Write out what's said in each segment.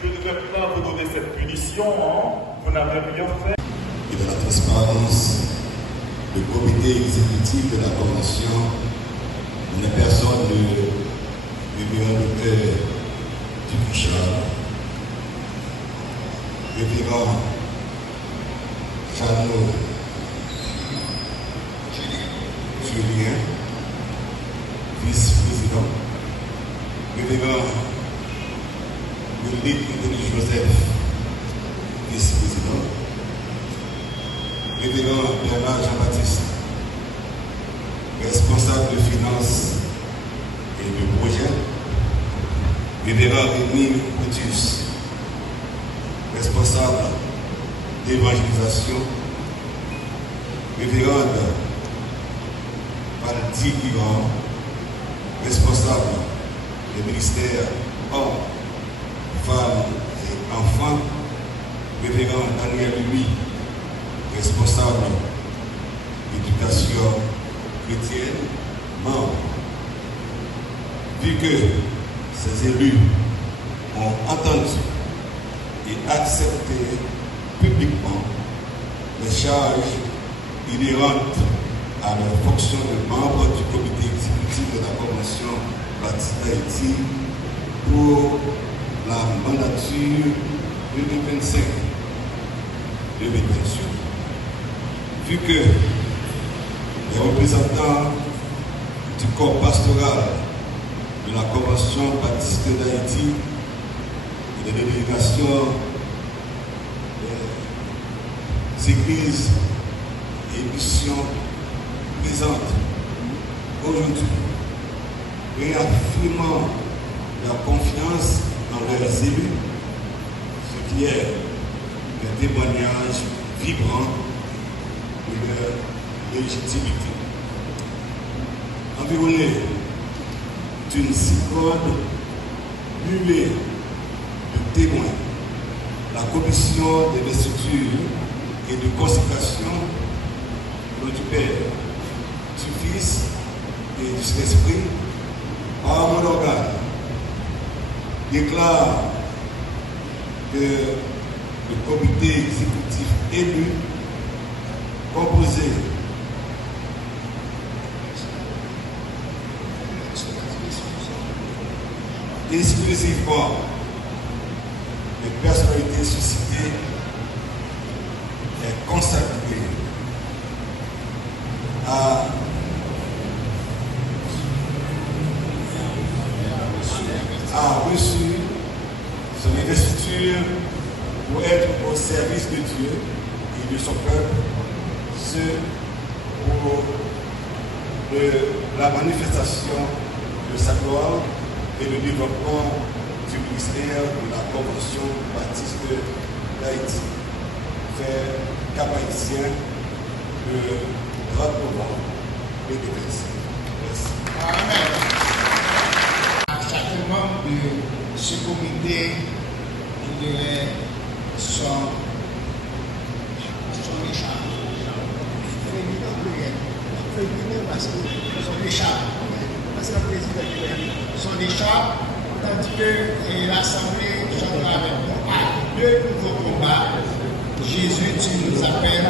Je ne vais pas vous donner cette punition, hein. Vous n'avez rien fait. Et de la transparence, le comité exécutif de la Convention n'est personne de révérend le père du Richard, révérend Chano Julien, vice-président, révérend Willy Joseph, vice-président, révérend Bernard Jean-Baptiste, responsable de finances et de projet, révérend Rémi Coutus, responsable d'évangélisation, révérende Valdi Ivan, responsable du ministère Hommes, Femmes et Enfants, révérend Daniel Louis, responsable d'éducation chrétienne, membre. Vu que ces élus ont entendu et accepté publiquement les charges inhérentes à leur fonction de membre du comité exécutif de la Convention Baptiste d'Haïti pour la mandature 2025-2028. Vu que les représentants du corps pastoral de la Convention Baptiste d'Haïti et des délégations des églises et missions présentes aujourd'hui, réaffirmant leur confiance dans leurs élus, ce qui est un témoignage vibrant de leur légitimité. Environné d'une cyclone muée de témoins, la commission d'investiture et de consécration du Père, du Fils et du Saint-Esprit, par mon organe, déclare que le comité exécutif élu, composé exclusivement de personnalités suscitées, est consacré a reçu son investiture pour être au service de Dieu et de son peuple, ce pour la manifestation de sa gloire et le développement du ministère de la Convention Baptiste d'Haïti. Frère Cap-Haïtien, le 30 novembre 2025. Merci. Amen. À chaque membre de ce comité, je dirais son écharpe. Parce que son écharpe, parce que le président son écharpe, tandis que l'Assemblée chantera avec nous à deux nouveaux combats. Jésus, tu nous appelles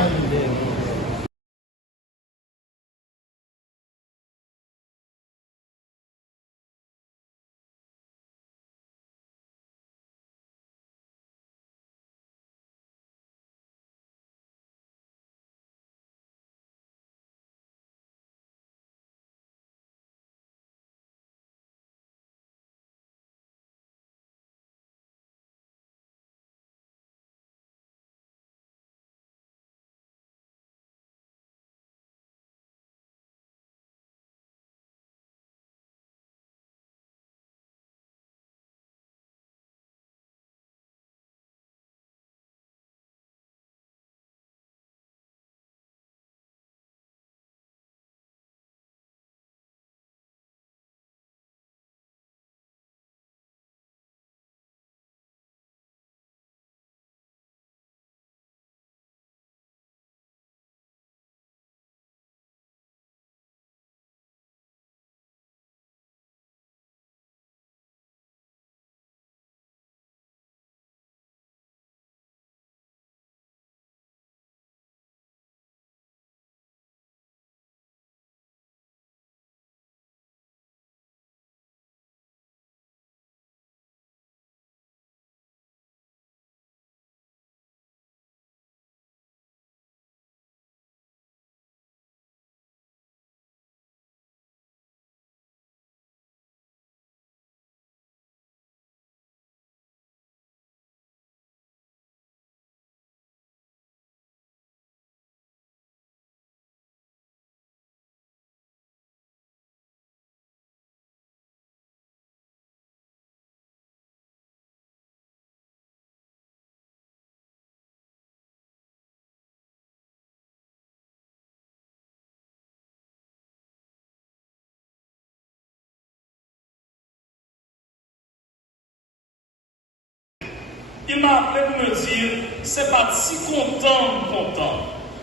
il m'a appelé pour me dire, c'est pas si content.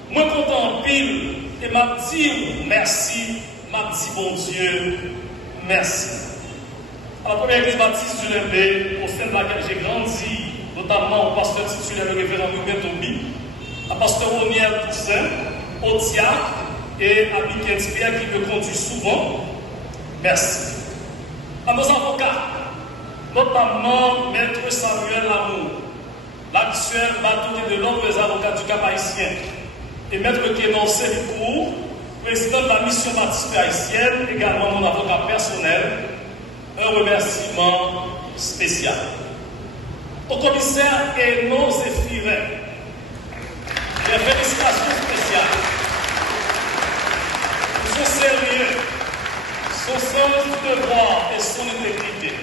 Moi content en pile, et m'a dit merci, m'a dit bon Dieu, merci. À la première église baptiste du Limbé, au sein de laquelle j'ai grandi, notamment au pasteur titulaire, le révérend Ruben Tobi, à pasteur Oniel Toussaint, au diacre et à Michael Pierre qui me conduit souvent. Merci. À nos avocats, notamment Maître Samuel Lamour, l'actuel bâtonnier de l'ordre des avocats du Cap haïtien, et Maître Kénon Séricourt, président de la mission baptiste haïtienne, également mon avocat personnel, un remerciement spécial. Au commissaire Hénon Zéphirin, des félicitations spéciales. Son sérieux, son sens du devoir et son intégrité.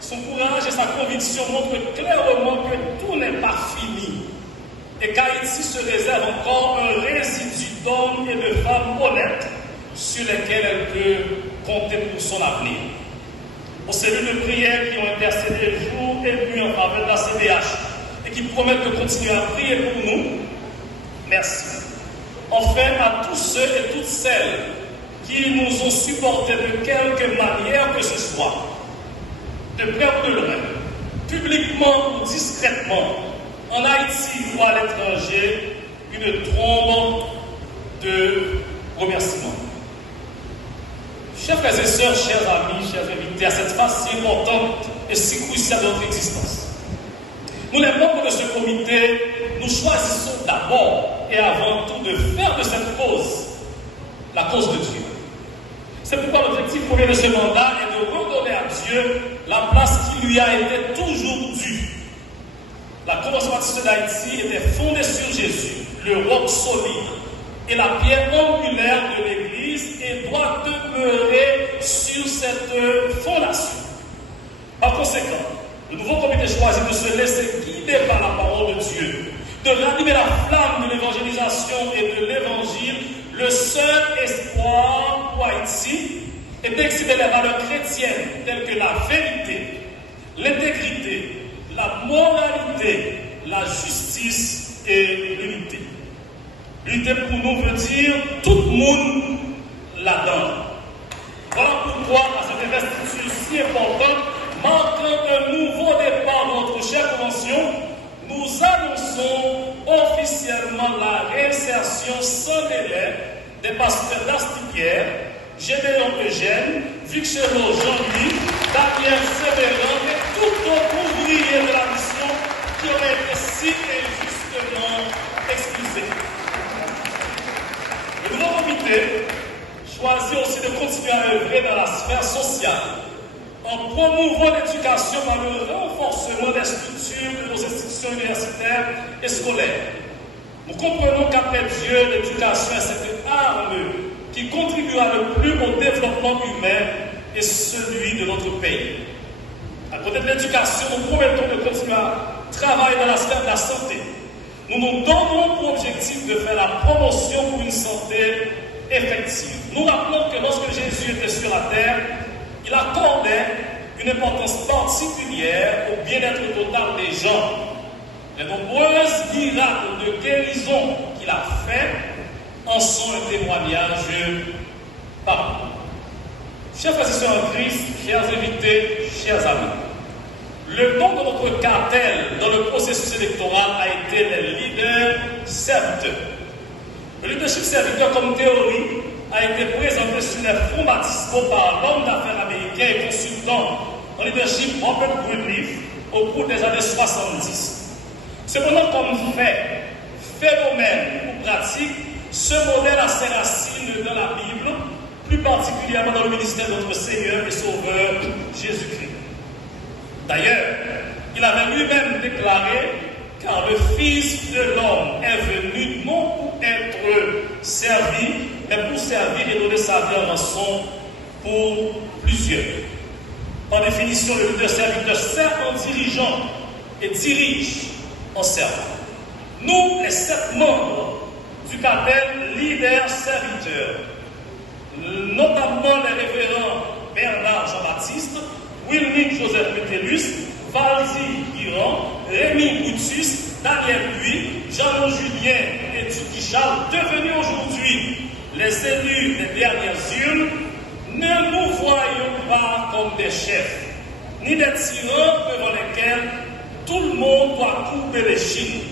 Son courage et sa conviction montrent clairement que tout n'est pas fini et qu'Haïti se réserve encore un résidu d'hommes et de femmes honnêtes sur lesquels elle peut compter pour son avenir. Aux cellules de prière qui ont intercédé jour et nuit en faveur de la CDH et qui promettent de continuer à prier pour nous, merci. Enfin, à tous ceux et toutes celles qui nous ont supportés de quelque manière que ce soit, de près ou de loin, publiquement ou discrètement, en Haïti ou à l'étranger, une trombe de remerciements. Chers frères et sœurs, chers amis, chers invités, à cette phase si importante et si cruciale de notre existence, nous, les membres de ce comité, nous choisissons d'abord et avant tout de faire de cette cause la cause de Dieu. C'est pourquoi l'objectif premier de ce mandat est de redonner à Dieu la place qui lui a été toujours due. La Convention baptiste d'Haïti était fondée sur Jésus, le roc solide, et la pierre angulaire de l'Église, et doit demeurer sur cette fondation. Par conséquent, le nouveau comité choisit de se laisser guider par la parole de Dieu, de ranimer la flamme de l'évangélisation et de l'évangile, le seul espoir pour Haïti, et d'exhiber les valeurs chrétiennes telles que la vérité, l'intégrité, la moralité, la justice et l'unité. L'unité pour nous veut dire tout le monde là-dedans. Voilà pourquoi, à cette investiture si importante, marquant un nouveau départ de notre chère convention, nous annonçons officiellement la réinsertion sans délai des pasteurs d'Asti-Pierre, Gédéon Eugène, Vicchero Jean-Louis, Daniel Sévérin et tout autre ouvrier de la mission qui aurait été si injustement excusé. Le nouveau comité choisit aussi de continuer à œuvrer dans la sphère sociale en promouvant l'éducation par le renforcement des structures de nos institutions universitaires et scolaires. Nous comprenons qu'après Dieu, l'éducation est cette arme qui contribuera le plus au développement humain et celui de notre pays. À côté de l'éducation, nous promettons de continuer à travailler dans la sphère de la santé. Nous nous donnons pour objectif de faire la promotion pour une santé effective. Nous rappelons que lorsque Jésus était sur la terre, il accordait une importance particulière au bien-être total des gens. Les nombreuses miracles de guérison qu'il a fait en sont un témoignage parmi nous. Chers frères et sœurs en Christ, chers invités, chers amis, le nom de notre cartel dans le processus électoral a été les leaders serviteurs. Le leadership serviteur comme théorie a été présenté sur les fonds baptismaux par l'homme d'affaires américain et consultant en leadership Robert Greenleaf au cours des années 70. Cependant, comme fait, phénomène ou pratique, ce modèle a ses racines dans la Bible, plus particulièrement dans le ministère de notre Seigneur et Sauveur Jésus-Christ. D'ailleurs, il avait lui-même déclaré, car le Fils de l'homme est venu non pour être servi, mais pour servir et donner sa vie en rançon pour plusieurs. Par définition, le leader serviteur sert en dirigeant et dirige en servant. Nous, les 7 membres du cartel leader serviteur, notamment les révérends Bernard Jean-Baptiste, Wilming Joseph Métellus, Valzi Durand, Rémi Boutus, Daniel Puy, Jean-Louis Julien et Tuki Charles, devenus aujourd'hui les élus des dernières urnes, ne nous voyons pas comme des chefs, ni des tyrans devant lesquels tout le monde doit couper les chines.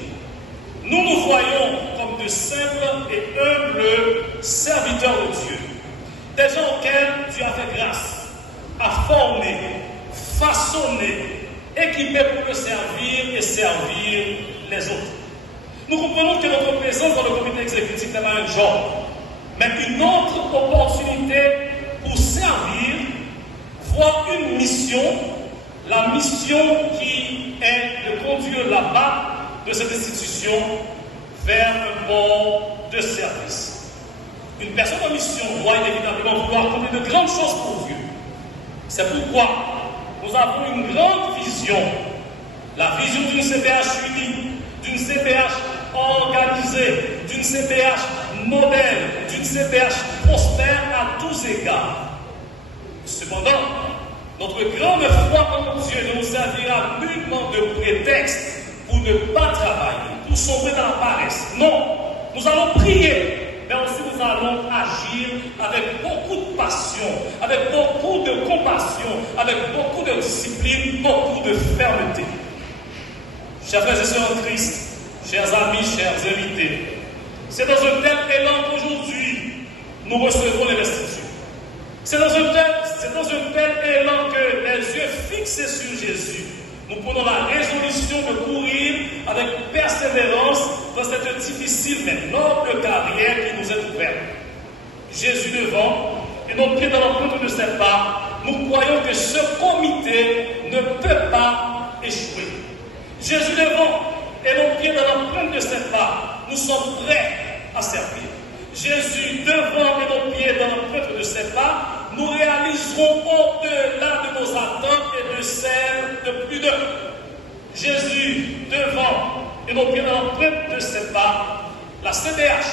Nous nous voyons comme de simples et humbles serviteurs de Dieu, des gens auxquels Dieu a fait grâce, a formé, façonné, équipé pour le servir et servir les autres. Nous comprenons que notre présence dans le comité exécutif n'est pas un job, mais une autre opportunité pour servir, voir une mission, la mission qui est de conduire la barque de cette institution vers un bord de service. Une personne en mission doit inévitablement vouloir accomplir de grandes choses pour Dieu. C'est pourquoi nous avons une grande vision, la vision d'une CPH unie, d'une CPH organisée, d'une CPH modèle, d'une CPH prospère à tous égards. Cependant, notre grande foi en Dieu ne nous servira nullement de prétexte pour ne pas travailler, pour sombrer dans la paresse. Non, nous allons prier, mais aussi nous allons agir avec beaucoup de passion, avec beaucoup de compassion, avec beaucoup de discipline, beaucoup de fermeté. Chers frères et sœurs en Christ, chers amis, chers invités, c'est dans un tel élan qu'aujourd'hui nous recevons les restitutions. C'est dans un tel élan que les yeux fixés sur Jésus, nous prenons la résolution de courir avec persévérance dans cette difficile mais noble carrière qui nous est ouverte. Jésus devant et nos pieds dans l'empreinte de ses pas, nous croyons que ce comité ne peut pas échouer. Jésus devant et nos pieds dans l'empreinte de ses pas, nous sommes prêts à servir. Jésus devant et nos pieds dans l'empreinte de ses pas, nous réaliserons au-delà de nos attentes et de celles de plus d'un. Jésus devant et nos pieds dans l'empreinte de ses pas, la CDH,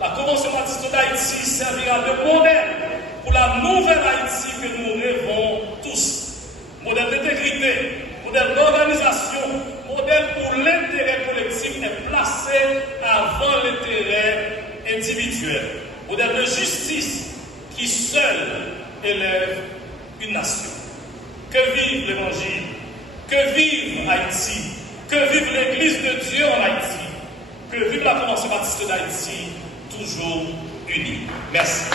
la Convention baptiste d'Haïti, servira de modèle pour la nouvelle Haïti que nous rêvons tous. Modèle d'intégrité, modèle d'organisation, modèle où l'intérêt collectif est placé avant l'intérêt individuel. Modèle de justice qui seul élève une nation. Que vive l'Évangile, que vive Haïti, que vive l'Église de Dieu en Haïti, que vive la Convention baptiste d'Haïti, toujours unie. Merci.